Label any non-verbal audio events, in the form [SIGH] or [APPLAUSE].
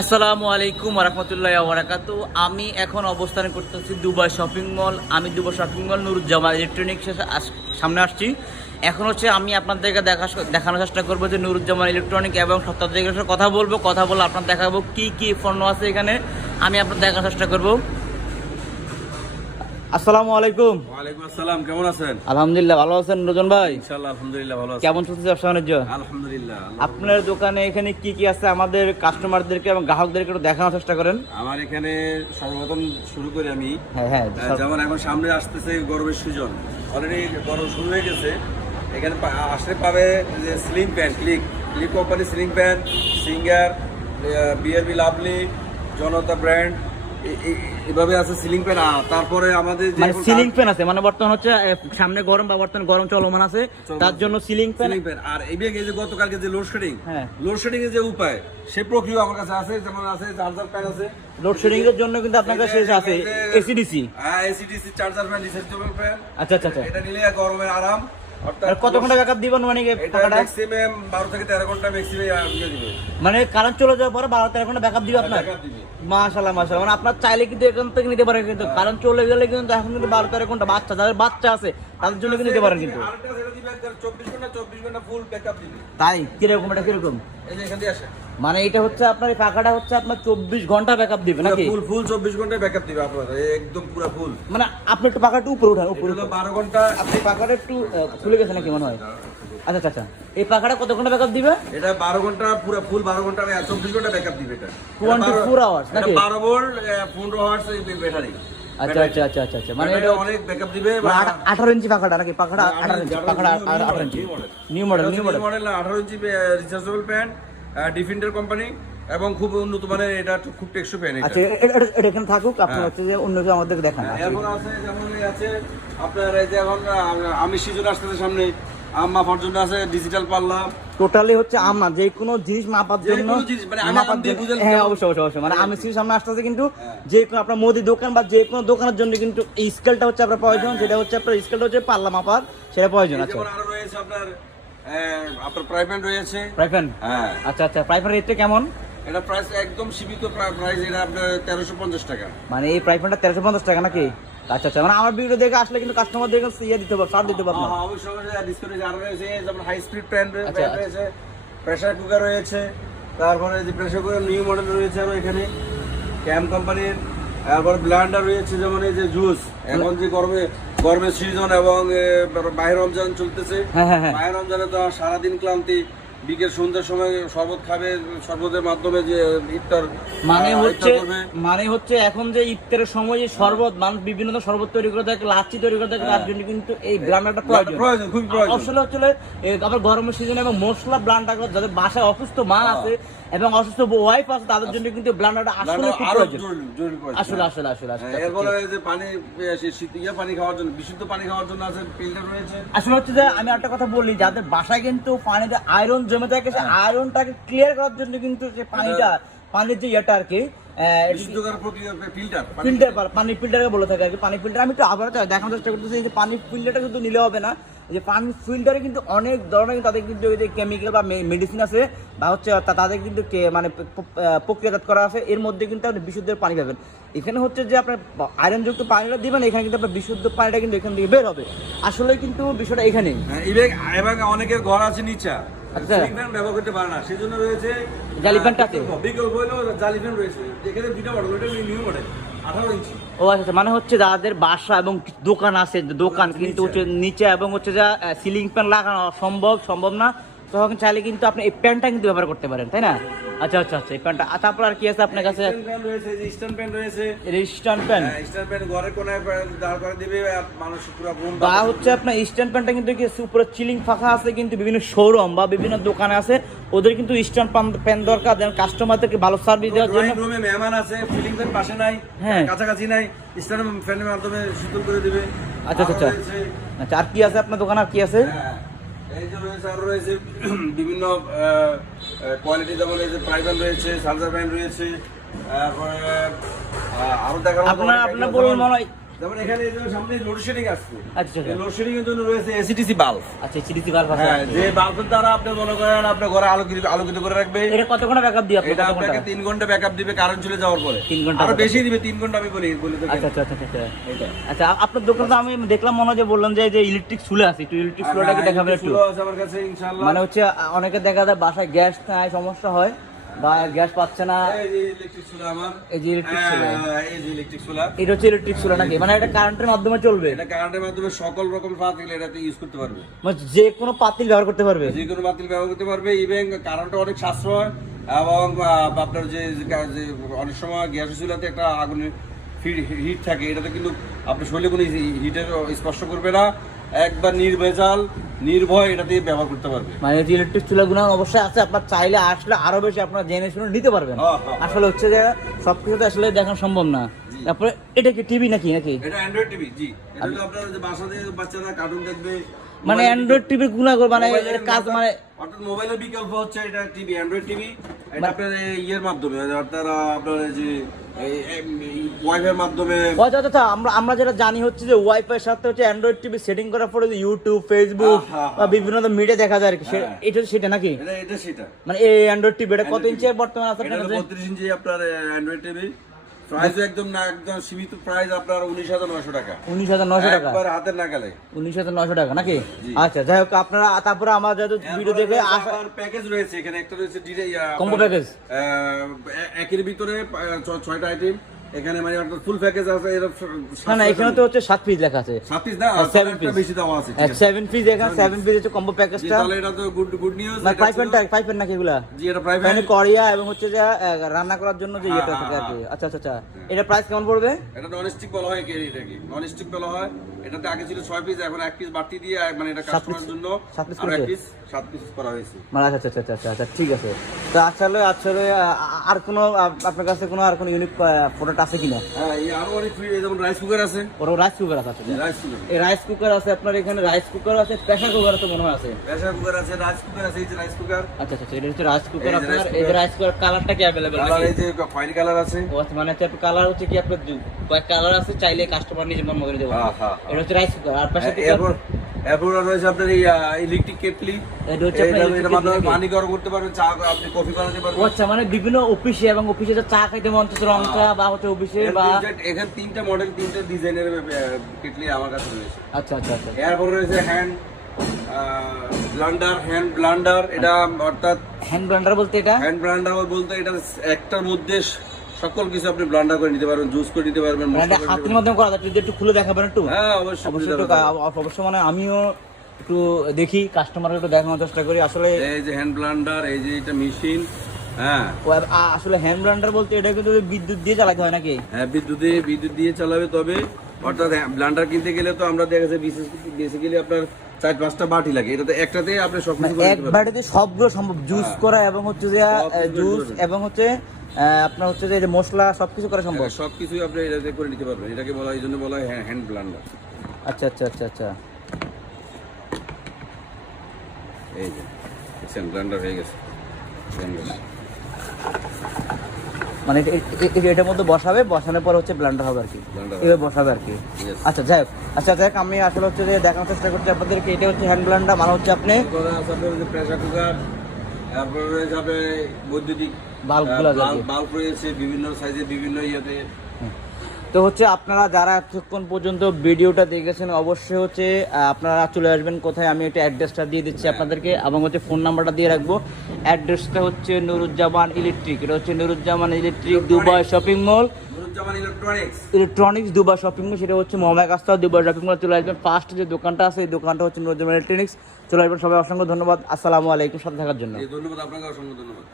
আসসালামু আলাইকুম রহমতুল্লাহ বারাকাতু আমি এখন অবস্থান করতেছি দুবাই শপিং মল। আমি Dubai shopping mall Nuruzzaman electronics সামনে আসছি। এখন হচ্ছে আমি আপনাদেরকে দেখা, দেখানোর চেষ্টা করব যে নুরুজ্জামান ইলেকট্রনিক এবং সত্তাধিকের সাথে কথা বলব। কথা বলে আপনার দেখাবো কি কি পণ্য আছে এখানে। আমি আপনার দেখার চেষ্টা করব। আসসালামু আলাইকুম। ওয়ালাইকুম আসসালাম কেমন আছেন? আলহামদুলিল্লাহ ভালো আছেন নুরজন ভাই? ইনশাআল্লাহ আলহামদুলিল্লাহ ভালো আছি। কেমন চলছে ব্যবসা বাণিজ্য? আলহামদুলিল্লাহ আপনার দোকানে এখানে কি কি আছে? আমাদের কাস্টমারদেরকে এবং গ্রাহকদেরকে একটু দেখানোর চেষ্টা করেন। আমার এখানে সর্বপ্রথম শুরু করি আমি। হ্যাঁ হ্যাঁ যেমন এখন সামনে আসতেছে গরমের সিজন অলরেডি গরম শুরু হয়ে গেছে। এখানে আসলে পাবে যে ceiling fan click click company ceiling fan Singer BRB Lovely Janata brand এভাবে আছে সিলিং প্যান্ট তারপরে আমাদের মানে সিলিং ফ্যান আছে মানে বর্তমান হচ্ছে সামনে গরম বা বর্তমান গরম চলমান আছে তার জন্য সিলিং ফ্যান সিলিং ফ্যান আর এই যে গতকালকে যে লোডশেডিং হ্যাঁ। লোডশেডিং এর যে উপায় সে প্রক্রিয়া আমার কাছে আছে যেমন আছে চার্জার ফ্যান আছে। লোডশেডিং এর জন্য কিন্তু আপনার কাছে আছে এসিডিসি হ্যাঁ AC DC charger fan rechargeable fan আচ্ছা আচ্ছা। এটা নিলে গরমের আরাম। কত ঘণ্টা ব্যাকআপ দিবেন মানে? ম্যাক্সিমাম থেকে ঘণ্টা ম্যাক্সিমাম দিবে। মানে কারেন্ট চলে যাওয়ার পরে বারো তেরো ঘণ্টা ব্যাকআপ দিবে আপনার? মাশাল্লাহ মানে আপনার চাইলে কিন্তু এখান থেকে নিতে পারেন কিন্তু। কারেন্ট চলে গেলে কিন্তু এখন কিন্তু বারো তেরো ঘণ্টা বাচ্চা যাদের বাচ্চা আছে তাদের জন্য কিন্তু নিতে পারেন কিন্তু। আরেকটা সেটা দিবে একবার চব্বিশ ঘণ্টা চব্বিশ ঘণ্টা ফুল ব্যাকআপ দিবে। তাই? কীরকম এটা কীরকম? এই যে এখান দিয়ে আসে মানে এটা হচ্ছে আপনার এই পাখাটা হচ্ছে আপনার চব্বিশ ঘণ্টা ব্যাকআপ দিবে নাকি? ফুল ফুল চব্বিশ ঘণ্টা ব্যাকআপ দিবে আপনার। একদম পুরো ফুল মানে আপনি একটু পাখাটা উপরে উঠান উপরে বারো ঘণ্টা। আপনি পাখাটা একটু খুলে গেছে নাকি মনে হয়? আচ্ছা আচ্ছা আচ্ছা। এই পাখাটা কত ঘণ্টা ব্যাকআপ দিবে? এটা বারো ঘণ্টা পুরো ফুল বারো ঘণ্টা চব্বিশ ঘণ্টা ব্যাকআপ দিবে এটা। 24 hours, নাকি? বারো ভোল্ট পনেরো আওয়ার্স এই ব্যাটারি আচ্ছা আচ্ছা আচ্ছা আচ্ছা আচ্ছা। মানে মানে এটা অনেক ব্যাকআপ দিবে মানে আঠা- আঠারো ইঞ্চি পাখাটা নাকি? পাখাটা না, আঠারো ইঞ্চি আঠারো পাখাটা ইঞ্চি, new আঠারো inch. New model new model model আঠারো inch rechargeable fan Defender company এবং খুব উন্নত মানের এটা খুব টেকসই আচ্ছা এ- এ- এটা এখানে থাকুক আপনি হ্যাঁ। হচ্ছে যে অন্য কেউ আমাদেরকে দেখান। এরপর আছে যেমন আছে আপনার এই যে এখন আমি সিজন আসতেছে সামনে আম মাপার জন্য আছে ডিজিটাল পাল্লা। টোটালি হচ্ছে আম না যে কোনো জিনিস মাপার যে জন্য কোনো জিনিস, মানে হ্যাঁ অবশ্যই অবশ্যই অবশ্যই। মানে আমি সির সামনে আসতেছে কিন্তু হ্যাঁ। যে কোনো আপনার মুদি দোকান বা যে কোনো দোকানের জন্য কিন্তু এই স্কেলটা হচ্ছে আপনার প্রয়োজন যেটা হচ্ছে আপনার স্কেলটা হচ্ছে পাল্লা মাপার সেটা প্রয়োজন আছে রয়েছে আপনার আপনার প্রাইভেট রয়েছে। হ্যাঁ। আচ্ছা আচ্ছা রেটটা কেমন? এটা প্রাইস একদম সীমিত প্রাইস এটা আপনার তেরোশো পঞ্চাশ টাকা। মানে এই তেরোশো পঞ্চাশ টাকা নাকি? আচ্ছা আচ্ছা মানে আমার ভিডিও দেখে আসলে কিন্তু ইয়ে দিতে পারব ছাড় দিতে পারব হ্যাঁ, অবশ্যই ডিসকাউন্ট রয়েছে যেমন হাই স্পিড প্যান আচ্ছা, রয়েছে প্রেসার কুকার রয়েছে তারপরে যে প্রেসার কুকার নিউ মডেল রয়েছে আরও এখানে ক্যাম কোম্পানির তারপর ব্লান্ডার রয়েছে যেমন এই যে জুস এখন যে গরমে গরমের সিজন এবং বাইরে রমজান চলতেছে হ্যাঁ হ্যাঁ বাইরে রমজানে তো সারাদিন ক্লান্তি বিকেল সন্ধ্যার সময় শরবত খাবে শরবতের মাধ্যমে যে ইফতার মানে হচ্ছে মানে হচ্ছে এখন যে ইফতারের সময় যে শরবত মানুষ বিভিন্ন ধরনের শরবত তৈরি করে থাকে লাচ্ছি তৈরি করে থাকে তার জন্য কিন্তু এই ব্লান্ডারটা প্রয়োজন। প্রয়োজন খুবই প্রয়োজন। আসলে হচ্ছে আবার গরমের সিজনে এবং মশলা ব্লান্ডার যাদের বাসায় অসুস্থ মা আছে এবং অসুস্থ ওয়াইফ আছে তাদের জন্য কিন্তু ব্লান্ডারটা আসলে খুব প্রয়োজন। প্রয়োজন। আসলে আসলে আসলে আসলে হ্যাঁ, এরপরে এই যে পানি এ, শী- শীত ইয়ে পানি খাওয়ার জন্য বিশুদ্ধ পানি খাওয়ার জন্য আছে ফিল্টার রয়েছে। আসলে হচ্ছে যে আমি একটা কথা বলি যাদের বাসায় কিন্তু পানিতে আয়রন জমে থাকে সেই আয়রনটাকে ক্লিয়ার করার জন্য কিন্তু যে পানিটা পানির যে ইয়েটা আর কি ফিল্টার ফিল্টার পানি ফিল্টারকে বলে থাকে আর কি পানি ফিল্টার আমি একটু আবার দেখানোর চেষ্টা করতেছি যে পানি ফিল্টারটা কিন্তু নিলে হবে না। যে পানি ফিল্টারে কিন্তু অনেক ধরনের তাদের কিন্তু কেমিক্যাল বা মেডিসিন আছে বা হচ্ছে তাদের কিন্তু মানে প্রক্রিয়াজাত করা আছে এর মধ্যে কিন্তু আপনি বিশুদ্ধ পানি পাবেন। এখানে হচ্ছে যে আপনার আয়রনযুক্ত পানিটা দিবেন এখানে কিন্তু আপনার বিশুদ্ধ পানিটা কিন্তু এখান থেকে বের হবে। আসলে কিন্তু বিষয়টা এখানেই। এবং অনেকের ঘর আছে নিচা। আচ্ছা। ব্যবহার করতে পারে না সেজন্য রয়েছে বিকল্প- হলো রয়েছে যেখানে দুইটা মডেল ওটা নিউ মডেল ও আচ্ছা আচ্ছা, মানে হচ্ছে যাদের বাসা এবং দোকান আছে দোকান কিন্তু হচ্ছে নিচে এবং হচ্ছে যা সিলিং ফ্যান লাগানো সম্ভব সম্ভব না। তখন চাইলে কিন্তু আপনি এই প্যান্টটা কিন্তু ব্যবহার করতে পারেন তাই না? আচ্ছা আচ্ছা আচ্ছা এই প্যান্টটা। তারপর আর কি আছে আপনার কাছে? স্ট্যান্ড ফ্যান রয়েছে রেজিস্ট্যান্ট প্যান্ট ফ্যান কোনায় দাঁড় করে দিবে মানুষ পুরো বা হচ্ছে আপনার স্ট্যান্ড প্যান্টটা কিন্তু কি উপরে চিলিং ফাঁকা আছে কিন্তু বিভিন্ন শোরুম বা বিভিন্ন দোকানে আছে ওদের কিন্তু স্ট্যান্ড প্যান দরকার। দেন কাস্টমারদেরকে ভালো সার্ভিস দেওয়ার জন্য রুমে মেহমান আছে ফিলিং ফ্যান পাশে নাই হ্যাঁ। কাছাকাছি নাই স্ট্যান্ড ফ্যানের মাধ্যমে শীতল করে দিবে। আচ্ছা, আচ্ছা, আচ্ছা। আচ্ছা আর কি আছে আপনার দোকানে? আর কি আছে? হ্যাঁ, এই যে রয়েছে আরও রয়েছে [CLEARS THROAT] বিভিন্ন কোয়ালিটি যেমন রয়েছে যে রয়েছে সালজার প্যান্ট রয়েছে আপনার আপনার বলুন মনে হয় যেমন এখানে সামনে লোডশেডিং আসছে আচ্ছা, আচ্ছা। লোডশেডিং এর জন্য রয়েছে এসিটিসি বাল্ব আচ্ছা সিডিসি বাল্ব আছে। হ্যাঁ যে বাল্বের দ্বারা আপনি মনে করেন আপনার ঘরে আলোকিত আলোকিত করে রাখবে। এটা কত ঘণ্টা ব্যাকআপ দিয়ে এটা আপনাকে ঘণ্টা ঘণ্টা ব্যাকআপ দিবে কারেন্ট চলে যাওয়ার পরে। তিন ঘণ্টা আরও বেশি দিবে। তিন ঘণ্টা আমি বলি বলি তো আচ্ছা আচ্ছা আচ্ছা আচ্ছা। এটা আচ্ছা আপনার দোকানে তো আমি দেখলাম মনে হয় যে বললাম যে যে ইলেকট্রিক চুলে আছে একটু ইলেকট্রিক চুলাটাকে দেখাবেন একটু। চুলো আছে আমার কাছে ইনশাআল্লাহ। মানে হচ্ছে অনেকে দেখা যায় বাসায় গ্যাস নাই সমস্যা হয়। বা গ্যাস পাচ্ছে না। এই যে ইলেকট্রিক চুলা আমার। এই যে ইলেকট্রিক চুলা হ্যাঁ, এই যে ইলেকট্রিক চুলা এটা হচ্ছে ইলেকট্রিক চুলা নাকি? মানে এটা কারেন্টের মাধ্যমে চলবে। এটা কারেন্টের মাধ্যমে সকল রকম পাতিল এটাতে ইউজ করতে পারবে। মানে যে কোনো পাতিল ব্যবহার করতে পারবে। যে কোনো বাতিল ব্যবহার করতে পারবে। ইভেন কারেন্টটা অনেক সাশ্রয় এবং আপনার যে যে অনেক সময় গ্যাস চুলাতে একটা আগুনের হিট থাকে। এটাতে কিন্তু আপনার শরীরে কোনো হিটের স্পর্শ করবে না। একবার নির্ভেজাল নির্ভয় এটা দিয়ে ব্যবহার করতে পারবে। মানে যে ইলেকট্রিক চুলাগুলো অবশ্যই আছে আপনার চাইলে আসলে আরও বেশি আপনার জেনে শুনে নিতে পারবেন। হ্যাঁ, হ্যাঁ। আসলে হচ্ছে যে সবকিছু তো আসলে দেখা সম্ভব না। তারপরে এটা কি টিভি নাকি নাকি? এটা অ্যান্ড্রয়েড টিভি জি। এটা হলো আপনার যে বাসাতে বাচ্চারা কার্টুন দেখবে মানে অ্যান্ড্রয়েড টিভির গুণা মানে কাজ মানে অর্থাৎ মোবাইলের বিকল্প হচ্ছে এটা টিভি অ্যান্ড্রয়েড টিভি এটা মানে- আপনার ইয়ের মাধ্যমে অর্থাৎ আপনার যে মাধ্যমে আচ্ছা আচ্ছা, আমরা আমরা যেটা জানি হচ্ছে যে সাথে হচ্ছে অ্যান্ড্রয়েড টিভি সেটিং করার পরে যে ইউটিউব ফেসবুক বা বিভিন্ন মিডিয়া দেখা যায় আর কি। হ্যাঁ। এটা সেটা নাকি? এটা সেটা। মানে এই অ্যান্ড্রয়েড টিভি এটা কত ইঞ্চি বর্তমানে আছে ইঞ্চি আপনার অ্যান্ড্রয়েড টিভি প্রাইস একদম না একদম সীমিত প্রাইস আপনার উনিশ হাজার নয়শো টাকা। উনিশ হাজার নশো টাকা? একবার হাতের নাগালে। উনিশ হাজার নশো টাকা নাকি? আচ্ছা যাই হোক আপনারা তারপরে আমার যাদের ভিডিও দেখে আসা প্যাকেজ রয়েছে এখানে একটা রয়েছে Combo package? একের ভিতরে 6টা আইটেম এখানে মানে আপনার ফুল প্যাকেজ আছে এর না না এখানে তো হচ্ছে সাত পিস লেখা আছে সাত piece না আর seven একটা বেশি দেওয়া আছে ঠিক আছে। পিস এখানে সেভেন পিস হচ্ছে কম্বো প্যাকেজটা তাহলে এটা তো গুড গুড নিউজ মানে ফাইভ পয়েন্ট ফাইভ পয়েন্ট নাকি এগুলা জি এটা প্রাইভেট করিয়া এবং হচ্ছে যে রান্না করার জন্য যে হ্যাঁ, ইয়েটা থাকে আর কি আচ্ছা আচ্ছা আচ্ছা এটা প্রাইস কেমন পড়বে এটা নন স্টিক বলা হয় কেরি এটাকে নন স্টিক বলা হয় এটাতে আগে ছিল ছয় পিস এখন এক পিস বাড়তি দিয়ে মানে এটা কাস্টমারের জন্য সাত piece আর এক করেছে? পিস সাত পিস করা হয়েছে মানে আচ্ছা আচ্ছা আচ্ছা আচ্ছা আচ্ছা ঠিক আছে তো আসলে আসলে আর কোনো আপনার কাছে কোনো আর কোনো ইউনিক প্রোডাক্ট আছে কিনা? হ্যাঁ আরও অনেক যেমন রাইস কুকার আছে। ওর রাইস কুকার আছে রাইস কুকার এই রাইস কুকার আছে আপনার এখানে রাইস কুকার আছে প্রেসার কুকার আছে মনে হয় আছে। প্রেসার কুকার আছে রাইস কুকার আছে এই যে রাইস কুকার আচ্ছা আচ্ছা এটা হচ্ছে রাইস কুকার আপনার এই যে রাইস কুকার কালারটা কি কালার এই যে খয়েরি কালার আছে। ও আচ্ছা, মানে হচ্ছে কালার হচ্ছে কি আপনার কালার আছে চাইলে কাস্টমার নিজের মন মতো দেবো। হ্যাঁ, হ্যাঁ, এটা হচ্ছে রাইস কুকার আর প্রেসার কুকার এরপর রয়েছে আপনার এই ইলেকট্রিক কেটলি এটা মাধ্যমে পানি গরম করতে পারবেন চা আপনি কফি বানাতে পারবেন। আচ্ছা মানে বিভিন্ন অফিসে এবং অফিসে চা খাইতে মন চাচ্ছে রং চা বা হচ্ছে অফিসে বা এখানে তিনটা মডেল তিনটে ডিজাইনের কেটলি আমার কাছে রয়েছে। আচ্ছা আচ্ছা আচ্ছা। এরপর রয়েছে হ্যান্ড ব্লান্ডার হ্যান্ড ব্লান্ডার এটা অর্থাৎ হ্যান্ড ব্লেন্ডার বলতে এটা? হ্যান্ড ব্লান্ডার বলতে এটা একটার মধ্যে সকল কিছু আপনি ব্লান্ডার করে নিতে পারবেন জুস করে নিতে পারবেন মানে হাতের মাধ্যমে করা যায় যদি একটু খুলে দেখাবেন একটু। হ্যাঁ অবশ্যই অবশ্যই মানে আমিও একটু দেখি কাস্টমারকে একটু দেখানোর চেষ্টা করি। আসলে এই যে হ্যান্ড ব্লান্ডার এই যে এটা মেশিন হ্যাঁ। আসলে হ্যান্ড ব্লেন্ডার বলতে এটা কিন্তু বিদ্যুৎ দিয়ে চালাতে হয় নাকি? হ্যাঁ বিদ্যুতে বিদ্যুৎ দিয়ে চালাবে তবে। অর্থাৎ ব্লান্ডার কিনতে গেলে তো আমরা দেখা বিশেষ বেসিক্যালি আপনার চার পাঁচটা বাটি লাগে। এটাতে একটাতে আপনি সব কিছু এক নিতে সবগুলো সম্ভব। জুস করা এবং হচ্ছে যে জুস এবং হচ্ছে আপনার হচ্ছে যে মশলা সবকিছু করা সম্ভব? সব কিছুই আপনি এটাতে করে নিতে পারবেন। এটাকে বলা হয় এই জন্য বলা হয় হ্যান্ড ব্লান্ডার আচ্ছা আচ্ছা আচ্ছা আচ্ছা। এই যে ব্লান্ডার হয়ে গেছে। মানে এটার মধ্যে বসাবে বসানোর পর হচ্ছে ব্লান্ডার হবে আর কি। এভাবে বসাবে আর কি। আচ্ছা যাই হোক। আচ্ছা যাই হোক, আমি আসলে হচ্ছে যে দেখানোর চেষ্টা করছি আপনাদেরকে। এটা হচ্ছে হ্যান্ড ব্লান্ডার মানে হচ্ছে আপনি প্রেসার কুকার তারপরে বৈদ্যুতিক বাল্বগুলো বাল্ব রয়েছে বিভিন্ন সাইজে বিভিন্ন ইয়েতে। তো হচ্ছে আপনারা যারা এতক্ষণ পর্যন্ত ভিডিওটা দেখেছেন অবশ্যই হচ্ছে আপনারা চলে আসবেন কোথায়? আমি একটা অ্যাড্রেসটা দিয়ে দিচ্ছি আপনাদেরকে এবং হচ্ছে ফোন নাম্বারটা দিয়ে রাখব। অ্যাড্রেসটা হচ্ছে নুরুজ্জামান ইলেকট্রিক এটা হচ্ছে Nuruzzaman electric Dubai shopping mall electronics Dubai shopping mall সেটা হচ্ছে মোমায় কাস্তা দুবার শপিং মল চলে আসবেন। ফার্স্ট যে দোকানটা আছে এই দোকানটা হচ্ছে নজরুল ইলেকট্রনিক্স চলে আসবেন সবাই অসংখ্য ধন্যবাদ। আসসালামু আলাইকুম সাথে থাকার জন্য। ধন্যবাদ আপনাকে অসংখ্য ধন্যবাদ।